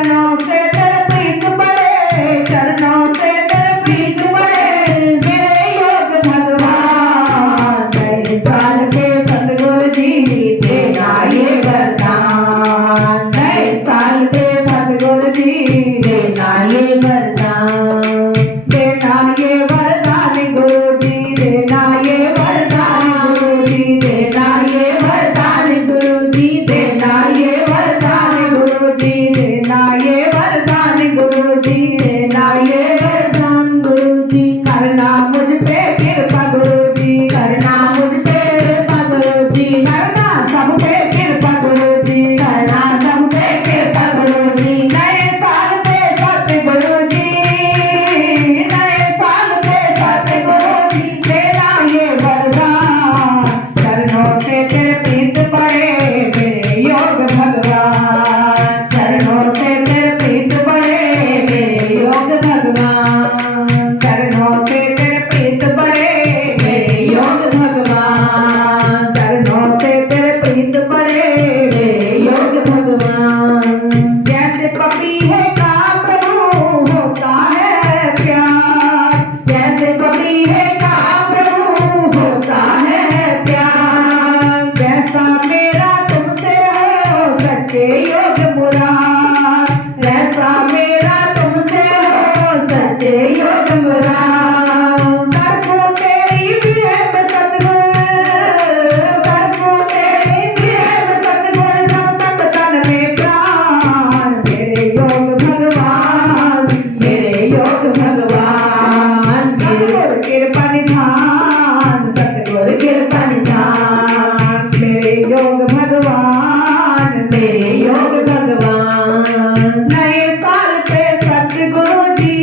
चरणों से तेरे प्रीत बढ़े, चरणों से तेरे प्रीत बढ़े मेरे योग भगवान। नए साल के सतगुरु जी देना ये वरदान, नए साल के सतगुरु जी देना ये वरदान, देना ये वरदान गुरु जी, देना ये वरदान गुरु जी, देना ये वरदान गुरु जी, देना ये वरदान गुरु जी, देना ये वरदान गुरु जी, देना ये वरदान गुरु जी। करना मुझ पे कृपा गुरु जी, करना मुझ पे कृपा गुरु जी, करना सब पे कृपा गुरु जी, करना सब पे कृपा गुरु जी। नए साल पे सतगुरु जी, नए साल पे सतगुरु जी देना ये वरदान। चरणों से तेरे प्रीत बढ़े मेरे योग भगवान, चरणों से तेरे प्रीत बढ़े मेरे योग भगवान, चरणों से तेरे प्रीत बढ़े मेरे योग भगवान, चरणों से तेरे प्रीत बढ़े मेरे योग भगवान। जैसे पपीहे का प्रभु होता है प्यार, जैसे पपीहे का प्रभु होता है प्यार, जैसा मेरा तुमसे हो सच्चे योग मुराद, वैसा मेरा तुमसे हो सच्चे योग मुराद। करको तेरी विहब सतगुर, करको तेरी विहब सतगुर जब तक तन में प्राण। मेरे योग भगवान, मेरे योग भगवान, सतगुर कृपा निधान, सतगुर कृपा निधान। मेरे योग भगवान, मेरे योग भगवान। नए साल पे सतगुरु जी,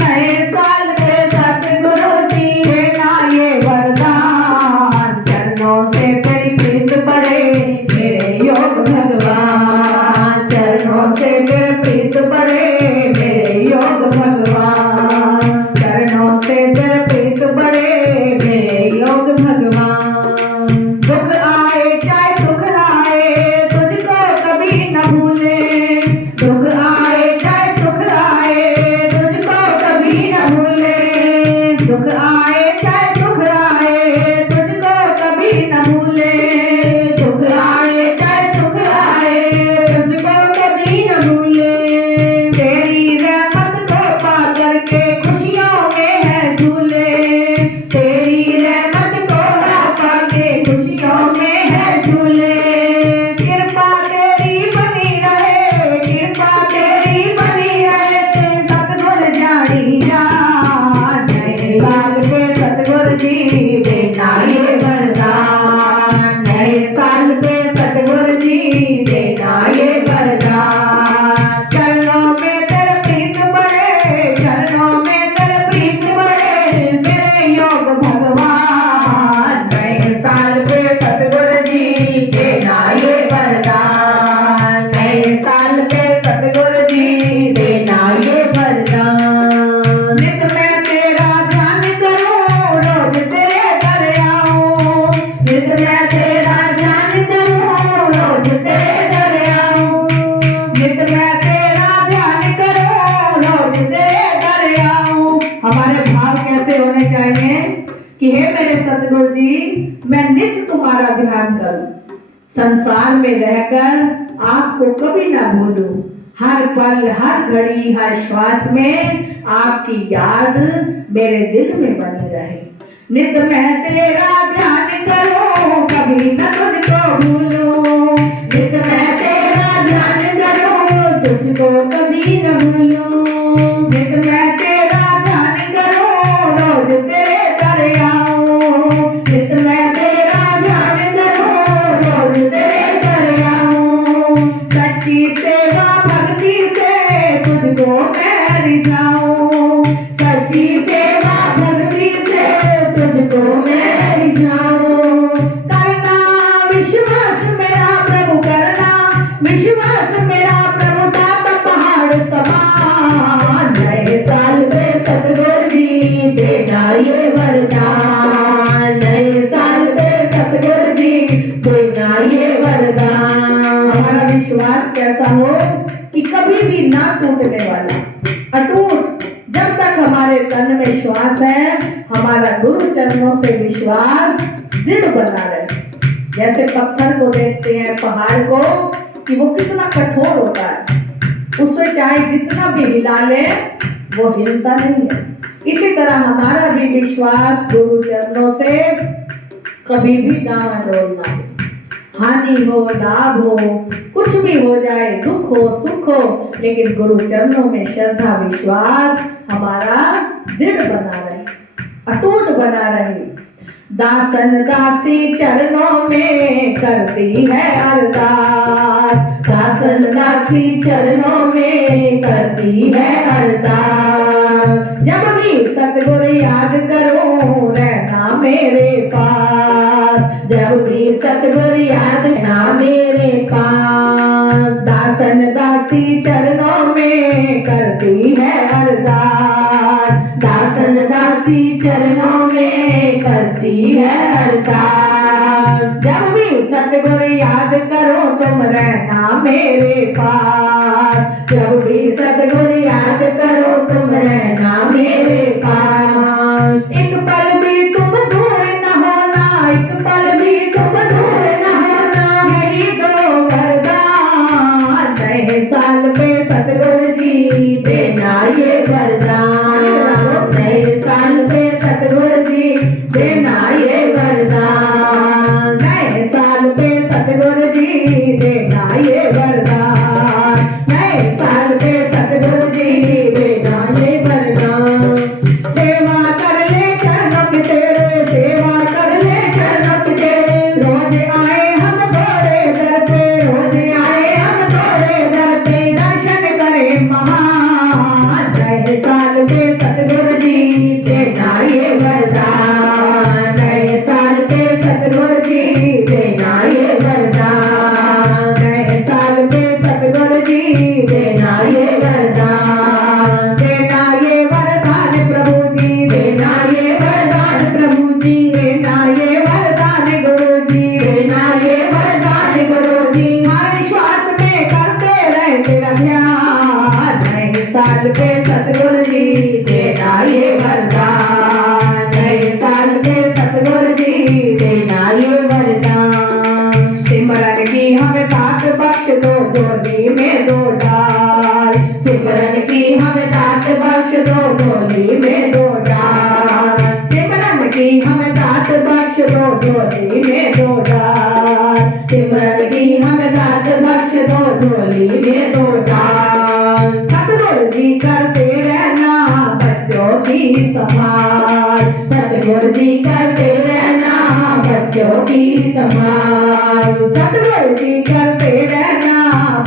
नए साल पे सतगुरु जी देना ये वरदान। चरणों से तेरी प्रीत बढ़े मेरे योग भगवान, चरणों से तेरे प्रीत बढ़े मेरे योग भगवान, चरणों से तेरे प्रीत बढ़े मेरे योग भगवान। दुख आए चाहे सुख आए तुझको कभी न भूले, दुख आए चाहे सुख आए तुझको कभी न भूले, दुख आए चाहे सुख आए तुझको कभी न भूले, दुख आए चाहे सुख आए तुझको कभी न भूले। तेरी रहमत को पा करके खुशियों में है झूले, तेरी रहमत को पा के खुशियों में है झूले। कृपा तेरी बनी रहे, कृपा तेरी बनी रहे सतगुर जानी जान। नए साल पे सतगुरु जी देना ये वरदान, नए साल पे सतगुरु जी देना ये वरदान। चरणों में तेरे प्रीत बढ़े, चरणों में तेरे प्रीत बढ़े मेरे योग भगवान। नए साल पे सतगुरु जी देना ये वरदान, नए साल पे सतगुरु जी देना ये वरदान। नित मैं तेरा ध्यान करूं, रोज तेरे घर आऊं, नित मैं तेरा ध्यान करूं, रोज तेरे घर आऊं, नित मैं तेरा ध्यान करूं, रोज तेरे घर आऊं। हमारे भाव कैसे होने चाहिए कि हे मेरे सतगुरु जी मैं नित्य तुम्हारा ध्यान करूं, संसार में रहकर आपको कभी ना भूलूं, हर पल हर घड़ी हर श्वास में आपकी याद मेरे दिल में बनी रहे। नित मैं तेरा ध्यान करूं कभी न तुझको भूलूं, नित मैं तेरा ध्यान करूं तुझको कभी न भूलूं, नित मैं तेरा ध्यान करूं रोज तेरे घर आऊं, नित मैं तेरा ध्यान करूं रोज तेरे घर आऊं। सच्ची सेवा भक्ति से तुझको मैं रिझाऊं, सच्ची सेवा भक्ति से तुझको मैं रिझाऊं। करना विश्वास मेरा प्रभु, करना विश्वास मेरा प्रभु, दाता पहाड़ समान। नए साल टूटने वाला, अटूट। जब तक हमारे तन में श्वास है, हमारा गुरु चरणों से विश्वास दृढ़ बना रहे। जैसे पत्थर को देखते हैं, पहाड़ को, कि वो कितना कठोर होता है, उससे चाहे जितना भी हिला ले वो हिलता नहीं है। इसी तरह हमारा भी विश्वास गुरु चरणों से कभी भी डामाडोल ना हो। हानि हो, लाभ हो, कुछ भी हो जाए, दुख हो, सुख हो, लेकिन गुरु चरणों में श्रद्धा विश्वास हमारा दृढ़ बना रहे, अटूट बना रहे। दासन दासी चरणों में करती है अरदास, दासन दासी चरणों में करती है अरदास। जब भी सतगुरु याद करो रहना मेरे पास, जब भी सतगुरु याद रहना मेरे पास। दासन दासी चरणों में करती है अरदास, दासन दासी चरणों में करती है अरदास। जब भी सतगुरु याद करो तुम रहना मेरे पास, जब भी सतगुरु याद करो तुम रहना मेरे पास। एक पल भी तुम दूर न होना, एक पल भी तुम दूर न होना, यही दो वरदान। नए साल पे सतगुरु जी देना ये वरदान, नए साल पे सतगुरु जी देना ये वरदान, नए साल पे सतगुरु जी देना ये वरदान, नए साल पे सतगुरु जी देना ये वरदान। सेवा कर ले चरणों की तेरे, सेवा कर ले चरणों की तेरे, रोज आए हम तोरे दर पे, रोज आए हम तोरे दर पे, दर्शन करें महान। नए साल पे सतगुरु जी देना ये वरदान, नए साल पे सतगुरु जी देना ये वरदान, नए साल पे सतगुरु जी देना ये वरदान। देना ये वरदान प्रभु जी, देना ये वरदान प्रभु जी, देना ये वरदान गुरु जी, देना ये वरदान गुरु जी। हर श्वास में करते रहे तेरा ध्यान, नए साल पे सतगुरु जी देना ये वरदान, नए साल पे सतगुरु जी देना ये वरदान। सिमरन की हमें दात बख्श दो झोली में दो डाल, सिमरन की हमें दात बख्श दो झोली में दो डाल, सिमरन की हमें दात बख्श दो झोली में दो डाल, सिमरन की हमें दात बख्श दो झोली में दो डाल। सतगुरु जी करते रहना बच्चों की संभाल, सतगुरु जी करते रहना बच्चों की संभाल, सतगुरु जी करते रहना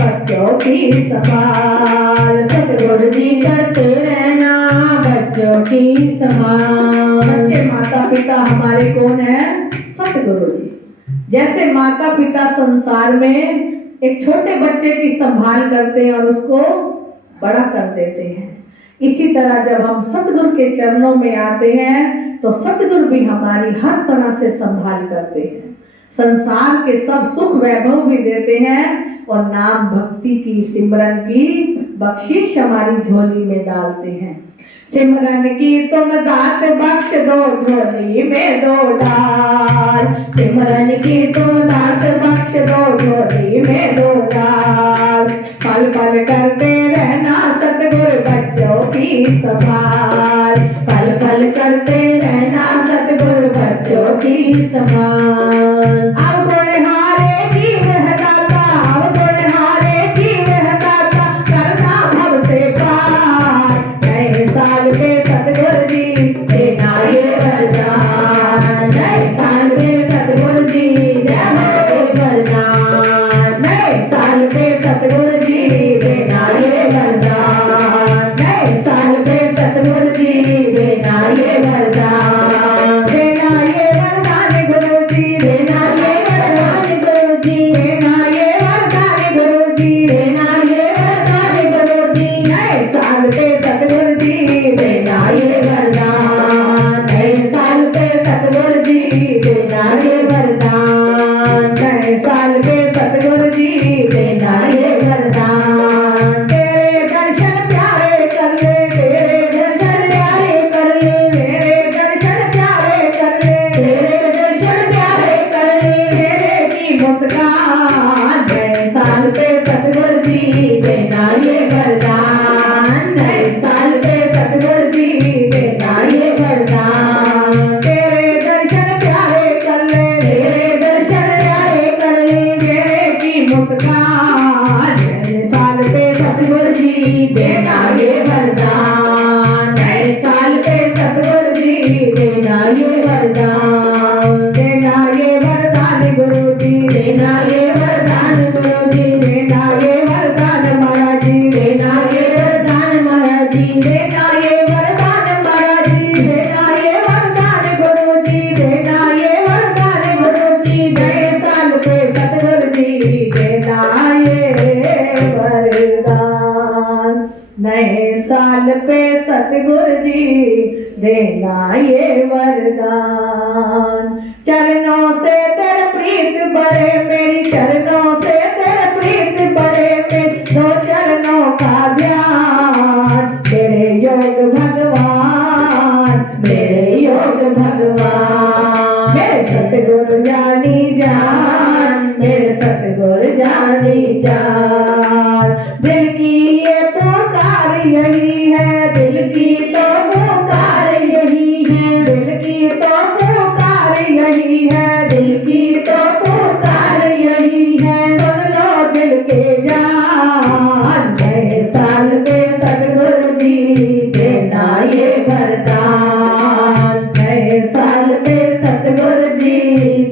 बच्चों की संभाल, सतगुरु जी करते रहना बच्चों की संभाल। सच्चे माता पिता हमारे कौन है? सतगुरु जी। जैसे माता पिता संसार में एक छोटे बच्चे की संभाल करते हैं और उसको बड़ा कर देते हैं, इसी तरह जब हम सतगुरु के चरणों में आते हैं तो सतगुरु भी हमारी हर तरह से संभाल करते हैं, संसार के सब सुख वैभव भी देते हैं और नाम भक्ति की सिमरन की बख्शीश हमारी झोली में डालते हैं। सिमरन की तुम दात बख्श दो झोली में दो डाल, सिमरन की तुम दात बख्श दो झोली में दो डाल। पल पल करते रहना सतगुरु बच्चों की संभाल, पल पल करते रहना सतगुरु बच्चों की संभाल। अब गुणहारे जीव है दाता, अब गुणहारे जीव है दाता, करना भव से पार। नए साल पे सतगुरु जी देना ये वरदान, नए साल पे सतगुरु जी देना ये वरदान, नए साल पे सतगुरु जी देना ये वरदान, नए साल पे सतगुरु जी देना ये वरदान, देना ये वरदान गुरु जी देना ये देना ये वरदान। नए साल पे सतगुरु जी देना ये वरदान। देना ये वरदान गुरु जी, देना ये वरदान गुरु जी, देना ये वरदान महाराज जी, देना ये वरदान महाराज जी, देना ये वरदान महाराज जी, देना ये वरदान गुरु जी, देना ये वरदान गुरु जी। नए साल पे सतगुरु जी देना ये वरदान। नए साल पे सतगुरु जी देना ये वरदान। चरणों से तेरे प्रीत बड़े, मेरी चरणों से तेरे प्रीत बड़े, मेरे दो चरणों का ध्यान। मेरे योग भगवान, मेरे योग भगवान, मेरे सतगुरु जानी जान, मेरे सतगुरु जानी जान। दिल की ये पुकार यही है, दिल की तो पुकार यही है, दिल की तो पुकार यही है, दिल की तो पुकार यही है। सुन लो दिल के जान, नए साल पे सतगुरु जी देना ये वरदान। नए साल पे सतगुरु जी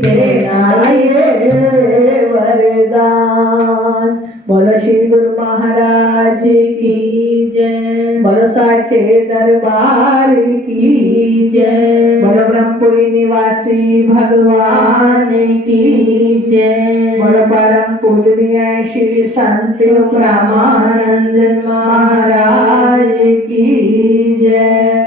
देना ये वरदान। बोलो श्री गुरु महाराज की जय, बोलो साचे दरबार की जय, बोलो ब्रह्मपुरी निवासी भगवान की जय, बोलो परम पूजनीय श्री संत ब्रह्मानंद महाराज की जय।